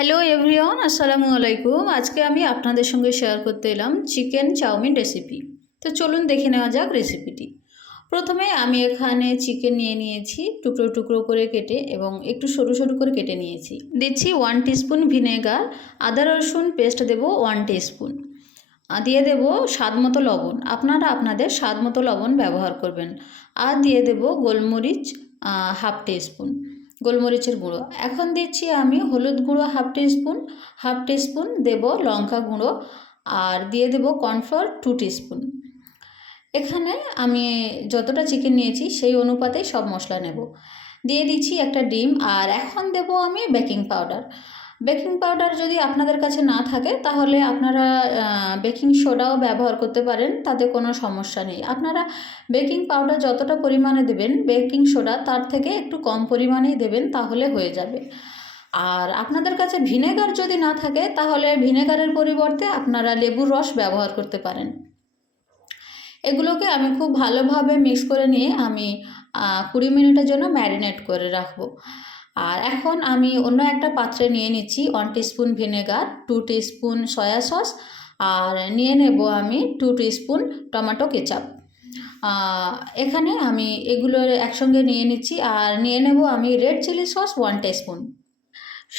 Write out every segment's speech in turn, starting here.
Hello everyone, আসসালামু আলাইকুম। আজকে আমি আপনাদের সঙ্গে শেয়ার করতে এলাম চিকেন চাউমিন রেসিপি। তো চলুন দেখে নেওয়া যাক রেসিপিটি। প্রথমে আমি এখানে চিকেন নিয়ে নিয়েছি টুকরো টুকরো করে কেটে এবং একটু সরু সরু করে কেটে নিয়েছি। দিচ্ছি 1 টিস্পুন ভিনেগার, আদা রসুন পেস্ট দেব 1 টিস্পুন, দিয়ে দেব স্বাদ মতো লবণ। আপনারা আপনাদের স্বাদ মতো লবণ ব্যবহার করবেন। আর দিয়ে দেব গোলমরিচ হাফ টিস্পুন, গোলমরিচের গুঁড়ো। এখন দিচ্ছি আমি হলুদ গুঁড়ো হাফ টিস্পুন দেব লঙ্কা গুঁড়ো, আর দিয়ে দেব কর্নফ্লোর 2 টিস্পুন। এখানে আমি যতটা চিকেন নিয়েছি সেই অনুপাতেই সব মশলা নেব। দিয়ে দিচ্ছি একটা ডিম, আর এখন দেব আমি বেকিং পাউডার। বেকিং পাউডার যদি আপনাদের কাছে না থাকে তাহলে আপনারা বেকিং সোডাও ব্যবহার করতে পারেন, তাতে কোনো সমস্যা নেই। আপনারা বেকিং পাউডার যতটা পরিমাণে দেবেন বেকিং সোডা তার থেকে একটু কম পরিমাণেই দেবেন, তাহলে হয়ে যাবে। আর আপনাদের কাছে ভিনেগার যদি না থাকে তাহলে ভিনেগারের পরিবর্তে আপনারা লেবুর রস ব্যবহার করতে পারেন। এগুলোকে আমি খুব ভালোভাবে মিক্স করে নিয়ে আমি 20 মিনিটের জন্য ম্যারিনেট করে রাখবো। আর এখন আমি অন্য একটা পাত্রে নিয়ে নিচ্ছি 1 teaspoon vinegar, 2 teaspoon soya sauce, আর নিয়ে নেব আমি 2 টিস্পুন টমেটো কেচাপ। এখানে আমি এগুলো একসঙ্গে নিয়ে নিচ্ছি। আর নিয়ে নেব আমি রেড চিলি সস 1 টিস্পুন,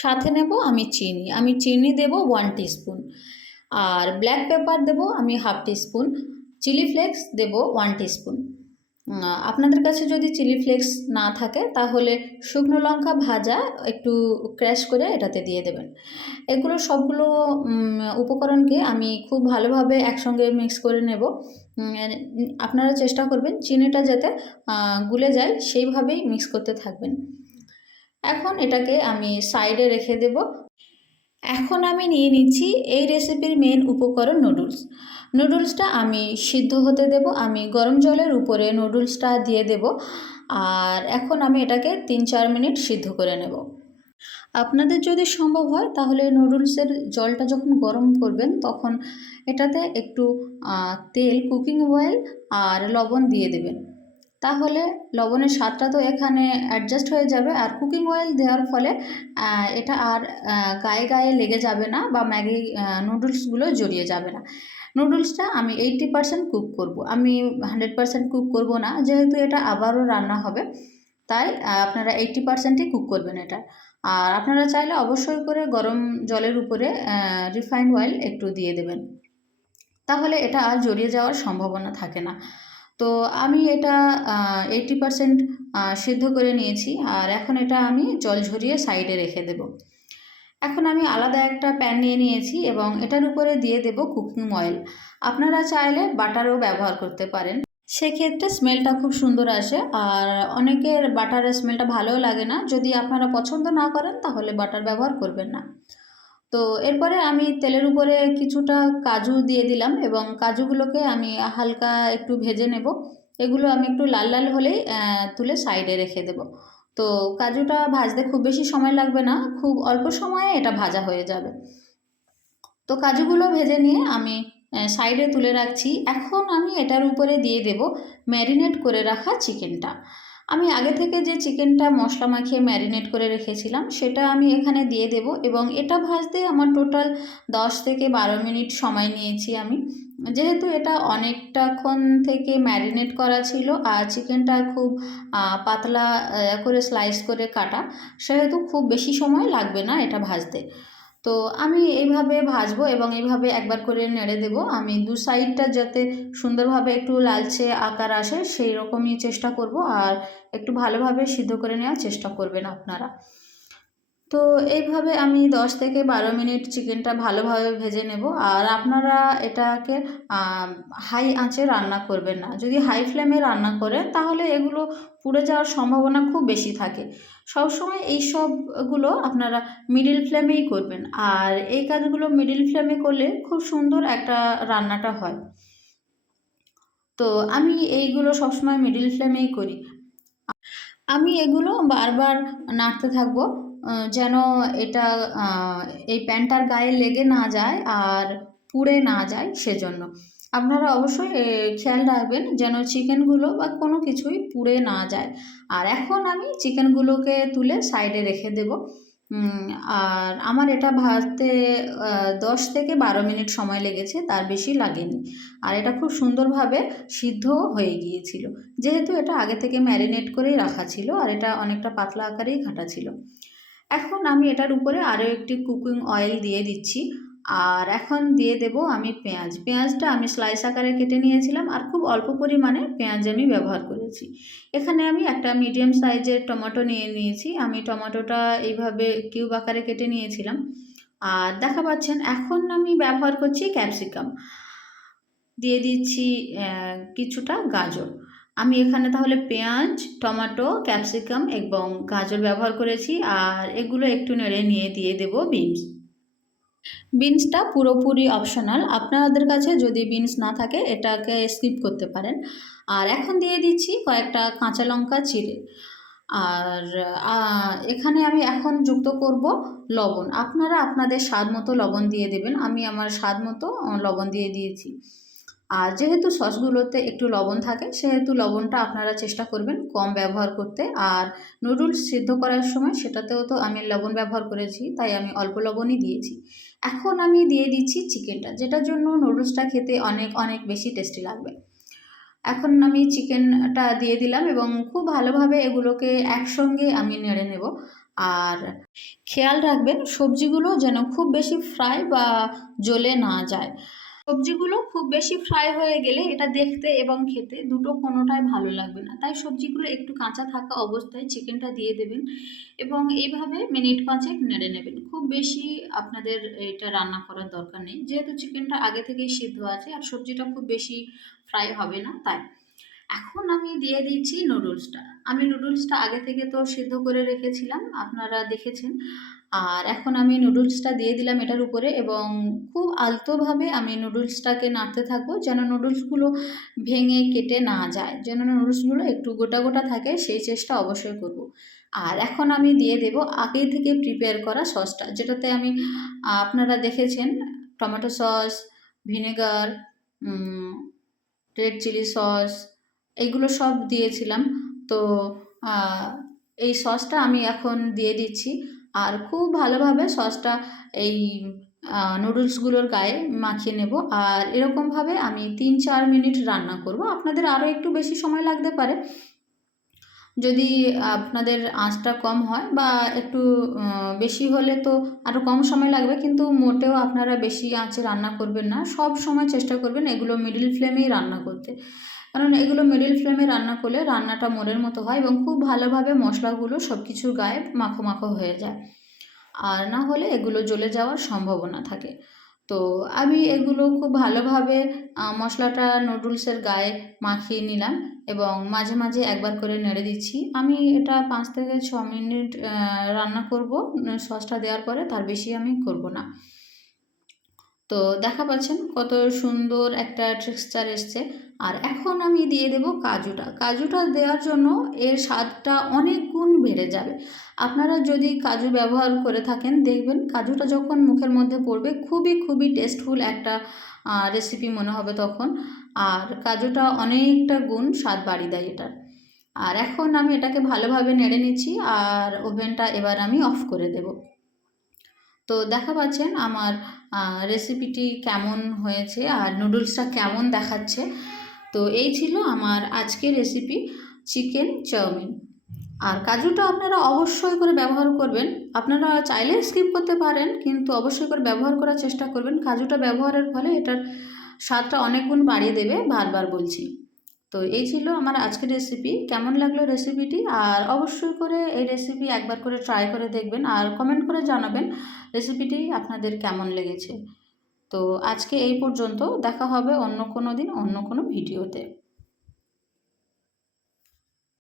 সাথে নেব আমি চিনি দেব 1 টিস্পুন, আর ব্ল্যাক পেপার দেব আমি হাফ টিস্পুন, চিলি ফ্লেক্স দেব 1 টিস্পুন। আপনাদের কাছে যদি চিলি ফ্লেক্স না থাকে তাহলে শুকনো লঙ্কা ভাজা একটু ক্র্যাশ করে এটাতে দিয়ে দেবেন। এগুলো সবগুলো উপকরণকে আমি খুব ভালোভাবে একসঙ্গে মিক্স করে নেব। আপনারা চেষ্টা করবেন চিনিটা যাতে গুলে যায় সেইভাবেই মিক্স করতে থাকবেন। এখন এটাকে আমি সাইডে রেখে দেব। এখন আমি নিয়ে নিচ্ছি এই রেসিপির মেন উপকরণ নুডলসটা আমি সিদ্ধ হতে দেব। আমি গরম জলের উপরে নুডলসটা দিয়ে দেব, আর এখন আমি এটাকে 3-4 মিনিট সিদ্ধ করে নেব। আপনাদের যদি সম্ভব হয় তাহলে নুডলসের জলটা যখন গরম করবেন তখন এটাতে একটু তেল, কুকিং অয়েল আর লবণ দিয়ে দেবেন। তাহলে লবণের স্বাদটা তো এখানে অ্যাডজাস্ট হয়ে যাবে, আর কুকিং অয়েল দেওয়ার ফলে এটা আর গায়ে গায়ে লেগে যাবে না বা ম্যাগি নুডলসগুলো জড়িয়ে যাবে না। নুডলসটা আমি 80% কুক করব, আমি 100% কুক করব না, যেহেতু এটা আবারও রান্না হবে। তাই আপনারা 80%ই কুক করবেন এটা। আর আপনারা চাইলে অবশ্যই করে গরম জলের উপরে রিফাইন্ড অয়েল একটু দিয়ে দেবেন, তাহলে এটা আর জড়িয়ে যাওয়ার সম্ভাবনা থাকে না। তো আমি এটা 80% সিদ্ধ করে নিয়েছি, আর এখন এটা আমি জল ঝরিয়ে সাইডে রেখে দেব। এখন আমি আলাদা একটা প্যান নিয়ে নিয়েছি এবং এটার উপরে দিয়ে দেব কুকিং অয়েল। আপনারা চাইলে বাটারও ব্যবহার করতে পারেন, সেক্ষেত্রে স্মেলটা খুব সুন্দর আসে। আর অনেকের বাটারের স্মেলটা ভালোও লাগে না, যদি আপনারা পছন্দ না করেন তাহলে বাটার ব্যবহার করবেন না। তো এরপরে আমি তেলের উপরে কিছুটা কাজু দিয়ে দিলাম এবং কাজুগুলোকে আমি হালকা একটু ভেজে নেব। এগুলো আমি একটু লাল লাল হলেই তুলে সাইডে রেখে দেব। তো কাজুটা ভাজতে খুব বেশি সময় লাগবে না, খুব অল্প সময়ে এটা ভাজা হয়ে যাবে। তো কাজুগুলো ভেজে নিয়ে আমি সাইডে তুলে রাখছি। এখন আমি এটার উপরে দিয়ে দেব ম্যারিনেট করে রাখা চিকেনটা। আমি আগে থেকে যে চিকেনটা মশলা মাখিয়ে ম্যারিনেট করে রেখেছিলাম সেটা আমি এখানে দিয়ে দেব, এবং এটা ভাজতে আমার টোটাল 10 থেকে 12 মিনিট সময় নিয়েছি আমি, যেহেতু এটা অনেকটাক্ষণ থেকে ম্যারিনেট করা ছিল আর চিকেনটা খুব পাতলা করে স্লাইস করে কাটা, সেহেতু খুব বেশি সময় লাগবে না এটা ভাজতে। তো আমি এইভাবে ভাজবো এবং এইভাবে একবার করে নেড়ে দেব। আমি দু সাইডটা যাতে সুন্দরভাবে একটু লালচে আকার আসে সেই রকমই চেষ্টা করব, আর একটু ভালোভাবে সিদ্ধ করে নেওয়ার চেষ্টা করবেন আপনারা। তো এইভাবে আমি 10 থেকে 12 মিনিট চিকেনটা ভালোভাবে ভেজে নেব। আর আপনারা এটাকে হাই আঁচে রান্না করবেন না। যদি হাই ফ্লেমে রান্না করেন তাহলে এগুলো পুড়ে যাওয়ার সম্ভাবনা খুব বেশি থাকে। সবসময় এইসবগুলো আপনারা মিডিল ফ্লেমেই করবেন, আর এই কাজগুলো মিডিল ফ্লেমে করলে খুব সুন্দর একটা রান্নাটা হয়। তো আমি এইগুলো সবসময় মিডিল ফ্লেমেই করি। আমি এগুলো বারবার নাড়তে থাকবো যেন এটা এই প্যানটার গায়ে লেগে না যায় আর পুড়ে না যায়, সেজন্য আপনারা অবশ্যই খেয়াল রাখবেন যেন চিকেনগুলো বা কোনো কিছুই পুড়ে না যায়। আর এখন আমি চিকেনগুলোকে তুলে সাইডে রেখে দেব। আর আমার এটা ভাজতে 10 থেকে 12 মিনিট সময় লেগেছে, তার বেশি লাগেনি। আর এটা খুব সুন্দরভাবে সিদ্ধ হয়ে গিয়েছিল, যেহেতু এটা আগে থেকে ম্যারিনেট করেই রাখা ছিল আর এটা অনেকটা পাতলা আকারেই কাটা ছিল। এখন আমি এটার উপরে আরও একটি কুকিং অয়েল দিয়ে দিচ্ছি। আর এখন দিয়ে দেব আমি পেঁয়াজ। পেঁয়াজটা আমি স্লাইস আকারে কেটে নিয়েছিলাম আর খুব অল্প পরিমাণে পেঁয়াজ আমি ব্যবহার করেছি। এখানে আমি একটা মিডিয়াম সাইজের টমেটো নিয়ে নিয়েছি। আমি টমেটোটা এইভাবে কিউব আকারে কেটে নিয়েছিলাম। আর দেখা পাচ্ছেন এখন আমি ব্যবহার করছি ক্যাপসিকাম। দিয়ে দিচ্ছি কিছুটা গাজর। আমি এখানে তাহলে পেঁয়াজ, টমেটো, ক্যাপসিকাম এবং গাজর ব্যবহার করেছি। আর এগুলো একটু নেড়ে নিয়ে দিয়ে দেব বিনস। বিনসটা পুরোপুরি অপশনাল, আপনাদের কাছে যদি বিনস না থাকে এটাকে স্কিপ করতে পারেন। আর এখন দিয়ে দিচ্ছি কয়েকটা কাঁচা লঙ্কা চিড়ে। আর এখানে আমি এখন যুক্ত করব লবণ। আপনারা আপনাদের স্বাদ মতো লবণ দিয়ে দেবেন। আমি আমার স্বাদ মতো লবণ দিয়ে দিয়েছি। আর যেহেতু সসগুলোতে একটু লবণ থাকে, সেহেতু লবণটা আপনারা চেষ্টা করবেন কম ব্যবহার করতে। আর নুডলস সিদ্ধ করার সময় সেটাতেও তো আমি লবণ ব্যবহার করেছি, তাই আমি অল্প লবণই দিয়েছি। এখন আমি দিয়ে দিচ্ছি চিকেনটা, যেটার জন্য নুডলসটা খেতে অনেক অনেক বেশি টেস্টি লাগবে। এখন আমি চিকেনটা দিয়ে দিলাম এবং খুব ভালোভাবে এগুলোকে একসঙ্গে আমি নেড়ে নেব। আর খেয়াল রাখবেন সবজিগুলো যেন খুব বেশি ফ্রাই বা জ্বলে না যায়। সবজিগুলো খুব বেশি ফ্রাই হয়ে গেলে এটা দেখতে এবং খেতে দুটো কোনোটাই ভালো লাগবে না, তাই সবজিগুলো একটু কাঁচা থাকা অবস্থায় চিকেনটা দিয়ে দেবেন এবং এইভাবে মিনিট 5 নেড়ে নেবেন। খুব বেশি আপনাদের এটা রান্না করার দরকার নেই, যেহেতু চিকেনটা আগে থেকেই সিদ্ধ আছে আর সবজিটা খুব বেশি ফ্রাই হবে না। তাই এখন আমি দিয়ে দিচ্ছি নুডলসটা। আমি নুডলসটা আগে থেকে তো সিদ্ধ করে রেখেছিলাম, আপনারা দেখেছেন। আর এখন আমি নুডলসটা দিয়ে দিলাম এটার উপরে এবং খুব আলতোভাবে আমি নুডলসটাকে নাড়তে থাকবো, যেন নুডলসগুলো ভেঙে কেটে না যায়, যেন নুডলসগুলো একটু গোটা গোটা থাকে, সেই চেষ্টা অবশ্যই করব। আর এখন আমি দিয়ে দেব আগে থেকে প্রিপেয়ার করা সসটা, যেটাতে আমি আপনারা দেখেছেন tomato sauce, vinegar, red chilli sauce, এইগুলো সব দিয়েছিলাম। তো এই সসটা আমি এখন দিয়ে দিচ্ছি আর খুব ভালোভাবে সসটা এই নুডলসগুলোর গায়ে মাখিয়ে নেব। আর এরকমভাবে আমি 3-4 মিনিট রান্না করব। আপনাদের আরও একটু বেশি সময় লাগতে পারে যদি আপনাদের আঁচটা কম হয়, বা একটু বেশি হলে তো আরও কম সময় লাগবে, কিন্তু মোটেও আপনারা বেশি আঁচে রান্না করবেন না। সব সময় চেষ্টা করবেন এগুলো মিডল ফ্লেমেই রান্না করতে, কারণ এগুলো মিডল ফ্লেমে রান্না করলে রান্নাটা মনের মতো হয় এবং খুব ভালোভাবে মশলাগুলো সব কিছুর গায়ে মাখো মাখো হয়ে যায়। আর না হলে এগুলো জ্বলে যাওয়ার সম্ভাবনা থাকে। তো আমি এগুলো খুব ভালোভাবে মশলাটা নুডলসের গায়ে মাখিয়ে নিলাম এবং মাঝে মাঝে একবার করে নেড়ে দিচ্ছি। আমি এটা 5 থেকে 6 মিনিট রান্না করব সসটা দেওয়ার পরে, তার বেশি আমি করব না। তো দেখা পাচ্ছেন কত সুন্দর একটা টেক্সচার এসছে। আর এখন আমি দিয়ে দেব কাজুটা। কাজুটা দেওয়ার জন্য এর স্বাদটা অনেক গুণ বেড়ে যাবে। আপনারা যদি কাজু ব্যবহার করে থাকেন, দেখবেন কাজুটা যখন মুখের মধ্যে পড়বে খুবই খুবই টেস্টফুল একটা রেসিপি মনে হবে তখন। আর কাজুটা অনেকটা গুণ স্বাদ বাড়িয়ে দেয় এটার। আর এখন আমি এটাকে ভালোভাবে নেড়ে নিচ্ছি আর ওভেনটা এবার আমি অফ করে দেব। তো দেখা পাচ্ছেন আমার রেসিপিটি কেমন হয়েছে আর নুডলসটা কেমন দেখাচ্ছে। তো এই ছিল আমার আজকের রেসিপি, চিকেন চাউমিন। আর কাজুটা আপনারা অবশ্যই করে ব্যবহার করবেন। আপনারা চাইলে স্কিপ করতে পারেন, কিন্তু অবশ্যই করে ব্যবহার করার চেষ্টা করবেন। কাজুটা ব্যবহারের ফলে এটার স্বাদটা অনেক গুণ বাড়িয়ে দেবে, বারবার বলছি। তো এই ছিল আমার আজকের রেসিপি। কেমন লাগলো রেসিপিটি? আর অবশ্যই করে এই রেসিপি একবার করে ট্রাই করে দেখবেন আর কমেন্ট করে জানাবেন রেসিপিটি আপনাদের কেমন লেগেছে। তো আজকে এই পর্যন্ত, দেখা হবে অন্য কোনো দিন অন্য কোনো ভিডিওতে।